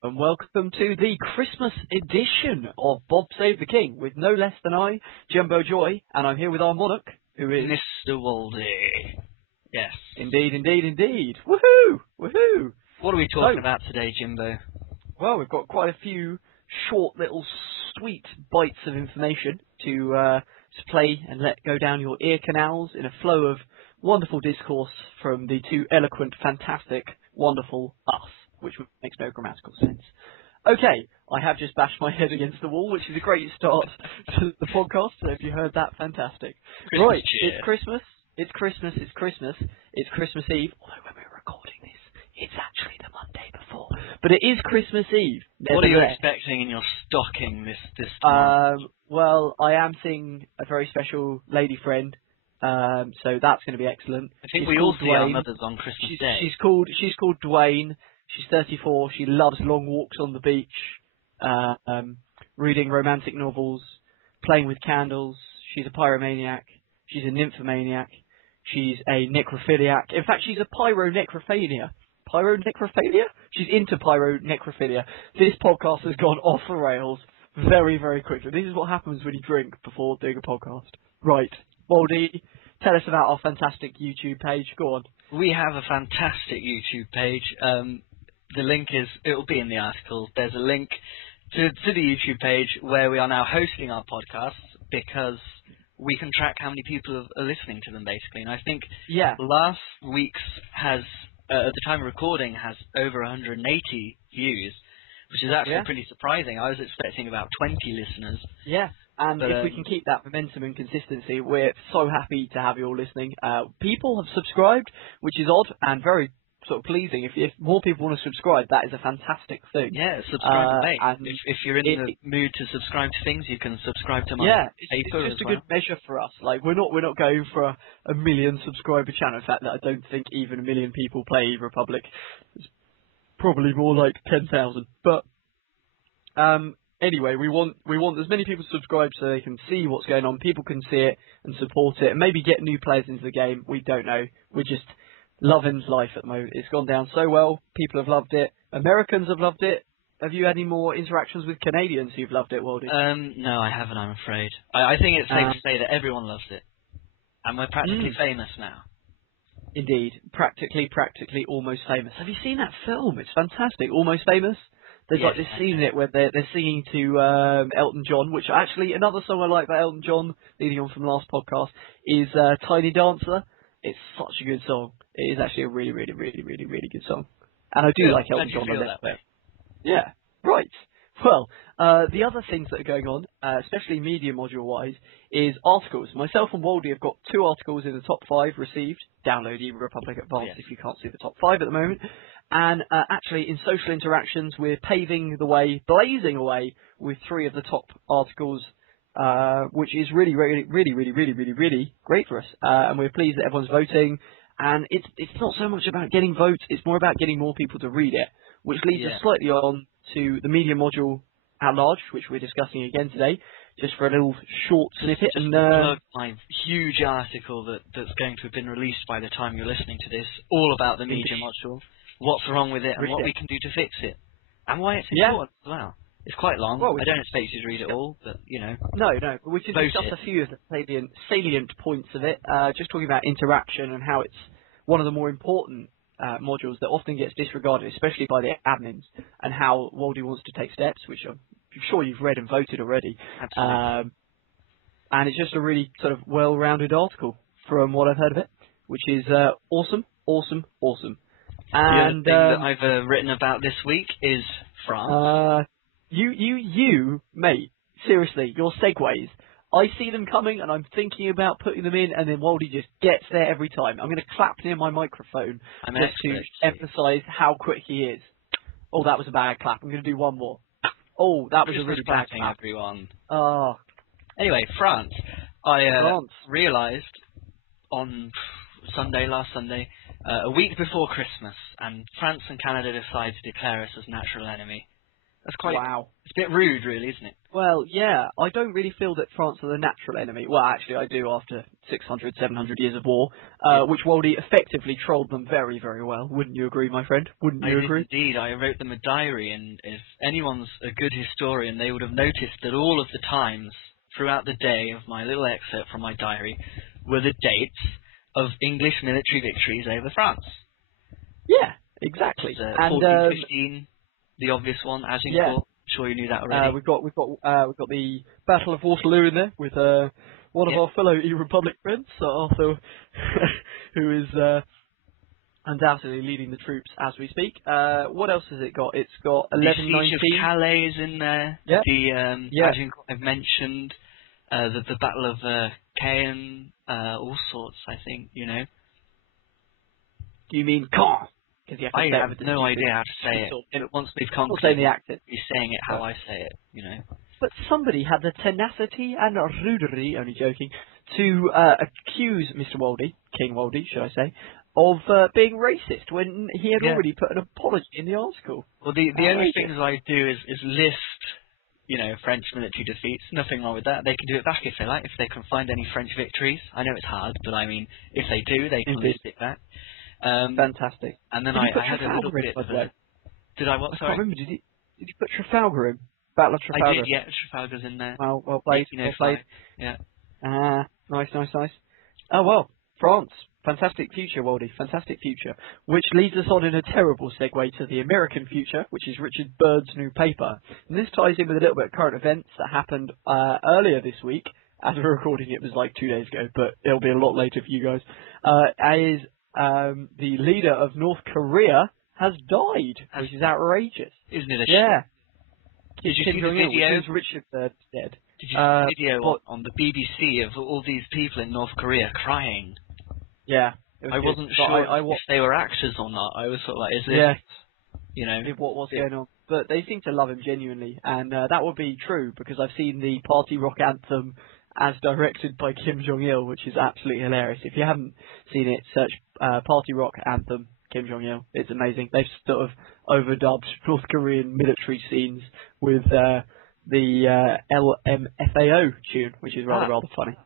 and welcome to the Christmas edition of Bob Save the King with no less than I, Jumbo Joy, and I'm here with our monarch, who is Mr. Waldy. Yes. Indeed. Woohoo! Woohoo! What are we talking about today, Jimbo? Well, we've got quite a few short little sweet bites of information to play and let go down your ear canals in a flow of wonderful discourse from the two eloquent, fantastic, wonderful us, which makes no grammatical sense. Okay, I have just bashed my head against the wall, which is a great start to the podcast, so if you heard that, fantastic. Christmas right, cheer. it's Christmas, it's Christmas Eve, although when we're recording this, it's actually the Monday before, but it is Christmas Eve. What are you nevertheless. expecting in your stocking this month? Well, I am seeing a very special lady friend, so that's going to be excellent. I think She's we all called see our Dwayne. mothers on Christmas She's Day. she's called Dwayne. She's 34. She loves long walks on the beach, reading romantic novels, playing with candles. She's a pyromaniac. She's a nymphomaniac. She's a necrophiliac. In fact, she's a pyronecrophilia. Pyronecrophilia? She's into pyronecrophilia. This podcast has gone off the rails very, very quickly. This is what happens when you drink before doing a podcast. Right. Baldy, tell us about our fantastic YouTube page. Go on. We have a fantastic YouTube page. The link it'll be in the article. There's a link to the YouTube page where we are now hosting our podcasts because we can track how many people are listening to them, basically. And I think last week's has, at the time of recording, has over 180 views, which is actually pretty surprising. I was expecting about 20 listeners. Yeah, and if we can keep that momentum and consistency, we're so happy to have you all listening. People have subscribed, which is odd and very sort of pleasing. If more people want to subscribe, that is a fantastic thing. Yeah, subscribe away. And if you're in the mood to subscribe to things, you can subscribe to my it's paper just as a good measure for us. Like we're not going for a million subscriber channel. In fact, that I don't think even a million people play Republic. It's probably more like 10,000. But anyway, we want as many people to subscribe so they can see what's going on. People can see it and support it, and maybe get new players into the game. We don't know. We're just loving life at the moment. It's gone down so well. People have loved it. Americans have loved it. Have you had any more interactions with Canadians who've loved it, Waldy? No, I haven't, I'm afraid. I think it's safe to say that everyone loves it. And we're practically famous now. Indeed. Practically, almost famous. Have you seen that film? It's fantastic. Almost Famous. There's like this scene in it where they're singing to Elton John, which actually, another song I like by Elton John, leading on from the last podcast, is Tiny Dancer. It's such a good song. It is actually a really, really, really, really, really good song. And I do like Elton John. Feel that way. Yeah, right. Well, the other things that are going on, especially media module-wise, is articles. Myself and Waldy have got 2 articles in the top 5 received. Download eRepublic Advanced if you can't see the top 5 at the moment. And actually, in social interactions, we're paving the way, blazing away with 3 of the top articles, which is really, really, really, really, really, really, really great for us. And we're pleased that everyone's voting. And it's not so much about getting votes, it's more about getting more people to read it, which leads us slightly on to the media module at large, which we're discussing again today, just for a little short snippet. Just plug my huge article that's going to have been released by the time you're listening to this, all about the media module, what's wrong with it, and what we can do to fix it, and why it's important as well. It's quite long. I don't expect you to read it all, but, you know. No, but we can discuss a few of the salient points of it, just talking about interaction and how it's one of the more important modules that often gets disregarded, especially by the admins, and how Waldy wants to take steps, which I'm sure you've read and voted already. Absolutely. And it's just a really sort of well-rounded article from what I've heard of it, which is awesome. And the other thing that I've written about this week is France. You, mate, seriously, your segues. I see them coming and I'm thinking about putting them in, and then Waldy just gets there every time. I'm going to clap near my microphone just to emphasise how quick he is. Oh, that was a bad clap. I'm going to do one more. Oh, that was a really bad clap. Everyone. Oh. Anyway, France. I realised on last Sunday, a week before Christmas, and France and Canada decide to declare us as natural enemy. That's quite. Wow. It's a bit rude, really, isn't it? Well, yeah, I don't really feel that France are the natural enemy. Well, actually, I do after 600, 700 years of war, which Waldy effectively trolled them very, very well. Wouldn't you agree, my friend? Wouldn't you agree? Indeed. I wrote them a diary, and if anyone's a good historian, they would have noticed that all of the times throughout the day of my little excerpt from my diary were the dates of English military victories over France. Yeah, exactly. And 1415, the obvious one, Agincourt. Sure, you knew that already. We've got the Battle of Waterloo in there with one of our fellow E-Republic friends, Sir Arthur, who is undoubtedly leading the troops as we speak. What else has it got? It's got 1119. The Siege of Calais is in there. Yep. The Agincourt I've mentioned. The Battle of Caen, all sorts, I think, you know. Do you mean Caen? I have no idea how to say it. Once we've conquered it, the accent. You're saying it how I say it, you know. But somebody had the tenacity and rudery, only joking, to accuse Mr. Waldy, King Waldy, should I say, of being racist when he had already put an apology in the article. Well, the only things I do is list, you know, French military defeats. Nothing wrong with that. They can do it back if they like, if they can find any French victories. I know it's hard, but I mean, if they do, they can list it back. Fantastic. And then I had a little bit of Did I what? Sorry? I can't remember. Did you put Trafalgar in? Battle of Trafalgar. I did, yeah. Trafalgar's in there. Well played. Well played. Yeah. Nice. Oh, well. France. Fantastic future, Waldy. Fantastic future. Which leads us on in a terrible segue to the American future, which is Richard Byrd's new paper. And this ties in with a little bit of current events that happened earlier this week. As we're recording, it was like 2 days ago, but it'll be a lot later for you guys. The leader of North Korea has died, which is outrageous. Isn't it a shame? Did you see the video? Richard Byrd's dead. Did you see the video on the BBC of all these people in North Korea crying? Yeah. I wasn't sure if they were actors or not. I was sort of like, is this, you know... What's going on? But they seem to love him genuinely, and that would be true, because I've seen the party rock anthem as directed by Kim Jong-il, which is absolutely hilarious. If you haven't seen it, search Party Rock Anthem, Kim Jong-il. It's amazing. They've sort of overdubbed North Korean military scenes with the LMFAO tune, which is rather funny.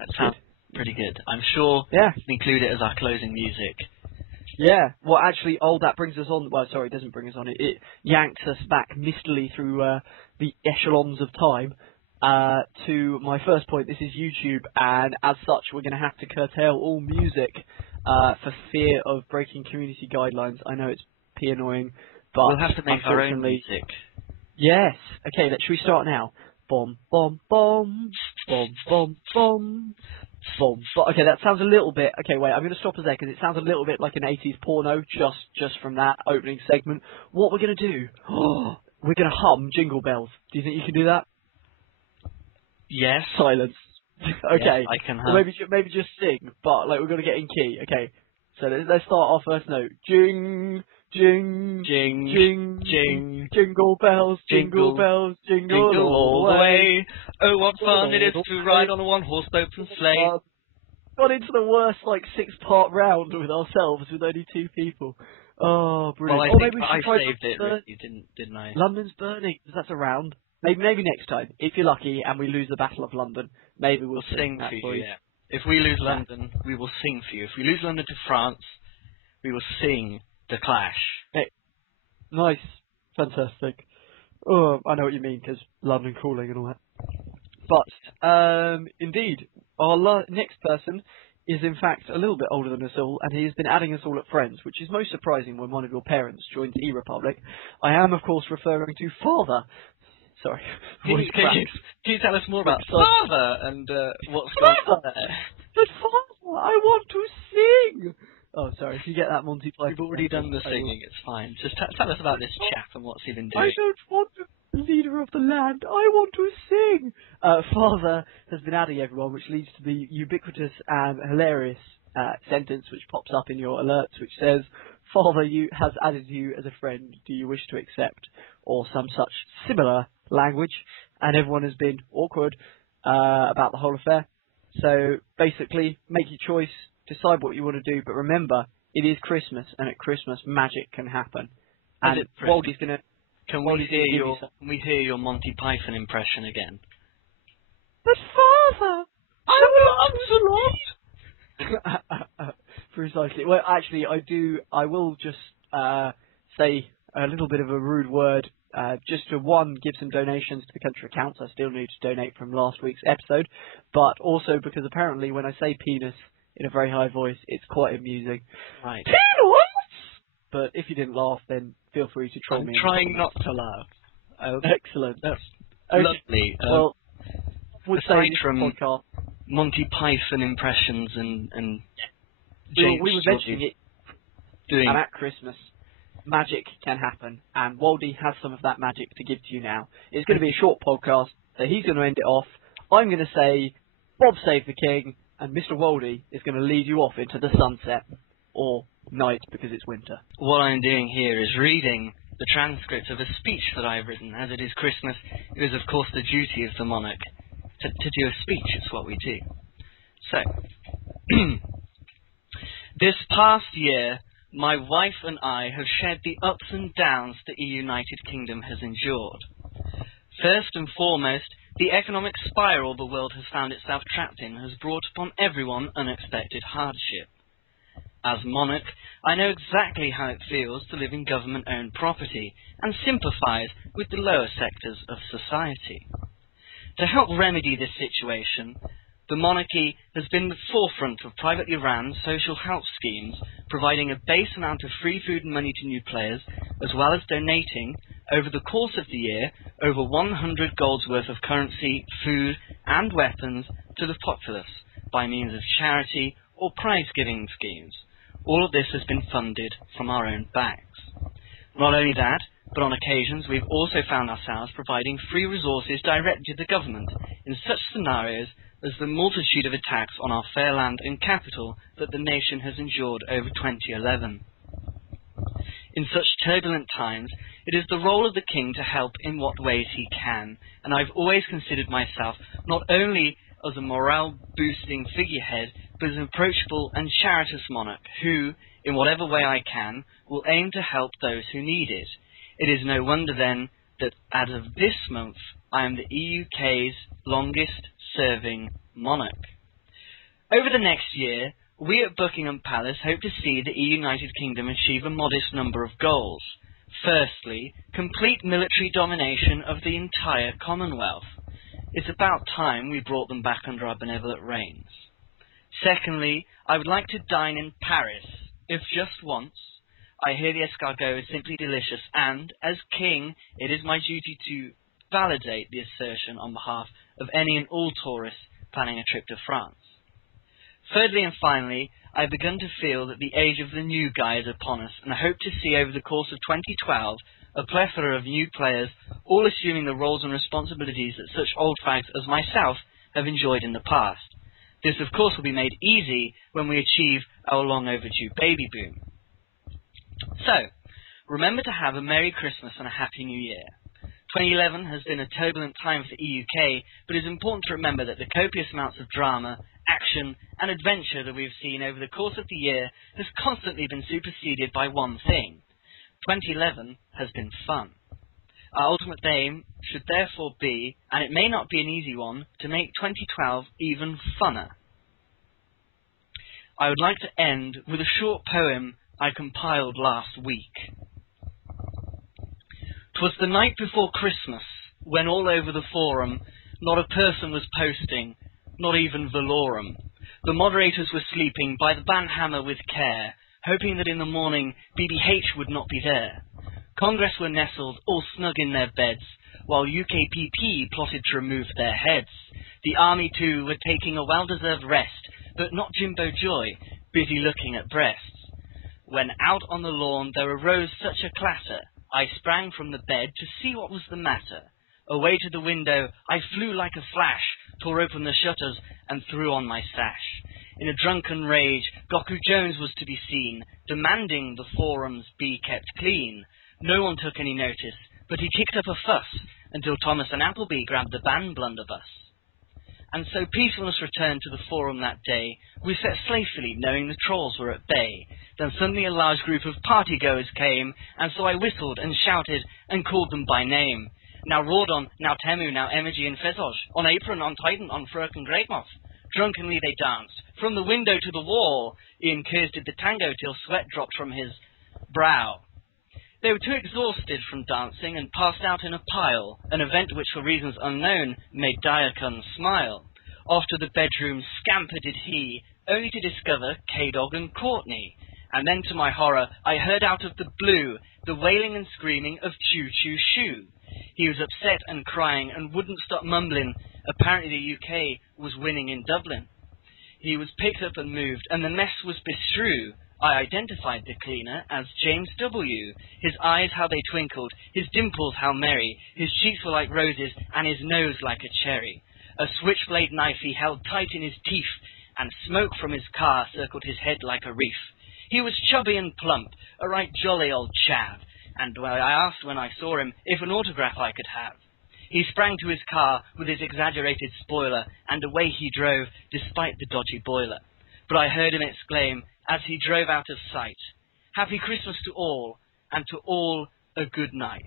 That sounds pretty good. I'm sure we can include it as our closing music. Yeah. Well, actually, that brings us on. Well, sorry, it doesn't bring us on. It yanks us back mistily through the echelons of time. To my first point, this is YouTube, and as such, we're going to have to curtail all music for fear of breaking community guidelines. I know it's annoying, but we'll have to make our own music. Yes. Okay, should we start now? Bom, bom, bom, bom, bom, bom, bom. Okay, that sounds a little bit... Okay, wait, I'm going to stop us there, because it sounds a little bit like an 80s porno, just from that opening segment. What we're going to do... we're going to hum Jingle Bells. Do you think you can do that? Yes. Silence. Okay. Yes, I can well, maybe just sing, but like we're gonna get in key. Okay. So let's start our first note. Jing, jing, jing, jing, jing. Jingle bells, jingle bells, jingle all the way. Oh, what fun it is to ride on a one-horse open sleigh. Got into the worst 6-part round with ourselves with only 2 people. Oh, brilliant. Well, I saved it, really, didn't I? London's Burning. That's a round. Maybe next time, if you're lucky and we lose the Battle of London, maybe we'll sing for you. Yeah. If we lose London, we will sing for you. If we lose London to France, we will sing The Clash. Hey. Nice. Fantastic. Oh, I know what you mean, because London calling and all that. But, indeed, our next person is in fact a little bit older than us all, and he has been adding us all at Friends, which is most surprising when one of your parents joins E-Republic. I am, of course, referring to Father. Sorry. Can you tell us more about Father and what's going on there? But Father, I want to sing! Oh, sorry, if you get that Monty Python... We've already done the singing, it's fine. Just tell us about this chap and what's he been doing. I don't want to be the leader of the land, I want to sing! Father has been adding everyone, which leads to the ubiquitous and hilarious sentence which pops up in your alerts, which says, Father has added you as a friend, do you wish to accept? Or some such similar language, and everyone has been awkward about the whole affair. So basically, make your choice, decide what you want to do, but remember, it is Christmas, and at Christmas, magic can happen. And Waldy's going to... Can we hear your Monty Python impression again? But father, I'm Precisely. Well, actually, I will just say a little bit of a rude word. Just to give some donations to the country accounts. I still need to donate from last week's episode, but also because apparently when I say penis in a very high voice, it's quite amusing. Right. Penis! But if you didn't laugh, then feel free to troll me. I'm trying not to laugh. Excellent. That's okay. lovely. Well, aside from podcast, Monty Python impressions and we were mentioning it, doing and at Christmas, magic can happen, and Waldy has some of that magic to give to you now. It's going to be a short podcast, so he's going to end it off. I'm going to say, Bob save the king, and Mr. Waldy is going to lead you off into the sunset, or night because it's winter. What I'm doing here is reading the transcript of a speech that I've written. As it is Christmas, it is of course the duty of the monarch to do a speech. It's what we do. So, this past year, my wife and I have shared the ups and downs the United Kingdom has endured. First and foremost, the economic spiral the world has found itself trapped in has brought upon everyone unexpected hardship. As monarch, I know exactly how it feels to live in government-owned property and sympathise with the lower sectors of society. To help remedy this situation, the monarchy has been the forefront of privately run social help schemes, providing a base amount of free food and money to new players, as well as donating, over the course of the year, over 100 golds worth of currency, food and weapons to the populace by means of charity or prize-giving schemes. All of this has been funded from our own backs. Not only that, but on occasions we've also found ourselves providing free resources directly to the government in such scenarios as the multitude of attacks on our fair land and capital that the nation has endured over 2011. In such turbulent times, it is the role of the king to help in what ways he can, and I've always considered myself not only as a morale-boosting figurehead, but as an approachable and charitous monarch who, in whatever way I can, will aim to help those who need it. It is no wonder then that as of this month, I am the UK's longest-serving monarch. Over the next year, we at Buckingham Palace hope to see the United Kingdom achieve a modest number of goals. Firstly, complete military domination of the entire Commonwealth. It's about time we brought them back under our benevolent reigns. Secondly, I would like to dine in Paris, if just once. I hear the escargot is simply delicious, and, as king, it is my duty to validate the assertion on behalf of any and all tourists planning a trip to France. Thirdly and finally, I have begun to feel that the age of the new guy is upon us, and I hope to see over the course of 2012 a plethora of new players, all assuming the roles and responsibilities that such old fags as myself have enjoyed in the past. This, of course, will be made easy when we achieve our long-overdue baby boom. So, remember to have a Merry Christmas and a Happy New Year. 2011 has been a turbulent time for the UK, but it is important to remember that the copious amounts of drama, action and adventure that we have seen over the course of the year has constantly been superseded by one thing. 2011 has been fun. Our ultimate aim should therefore be, and it may not be an easy one, to make 2012 even funner. I would like to end with a short poem I compiled last week. 'Twas the night before Christmas, when all over the forum not a person was posting, not even Valorum. The moderators were sleeping by the banhammer with care, hoping that in the morning BBH would not be there. Congress were nestled all snug in their beds, while UKPP plotted to remove their heads. The army too were taking a well-deserved rest, but not Jimbo Joy, busy looking at breasts. When out on the lawn there arose such a clatter, I sprang from the bed to see what was the matter. Away to the window I flew like a flash, tore open the shutters and threw on my sash. In a drunken rage, Goku Jones was to be seen, demanding the forums be kept clean. No one took any notice, but he kicked up a fuss, until Thomas and Appleby grabbed the band blunderbuss. And so peacefulness returned to the forum that day. We sat safely, knowing the trolls were at bay. Then suddenly a large group of party-goers came, and so I whistled and shouted and called them by name. Now Rawdon, now Temu, now Emoji and Fezoj, on Apron, on Titan, on Frurk and Greatmoth. Drunkenly they danced, from the window to the wall. Ian Kears did the tango till sweat dropped from his brow. They were too exhausted from dancing and passed out in a pile, an event which for reasons unknown made Diakon smile. Off to the bedroom scamper did he, only to discover K-Dog and Courtney. And then to my horror I heard out of the blue the wailing and screaming of Choo Choo Shoo. He was upset and crying and wouldn't stop mumbling. Apparently the UK was winning in Dublin. He was picked up and moved, and the mess was bestrew. I identified the cleaner as James W. His eyes how they twinkled, his dimples how merry, his cheeks were like roses, and his nose like a cherry. A switchblade knife he held tight in his teeth, and smoke from his car circled his head like a reef. He was chubby and plump, a right jolly old chap, and I asked when I saw him if an autograph I could have. He sprang to his car with his exaggerated spoiler, and away he drove, despite the dodgy boiler. But I heard him exclaim, as he drove out of sight, "Happy Christmas to all, and to all a good night."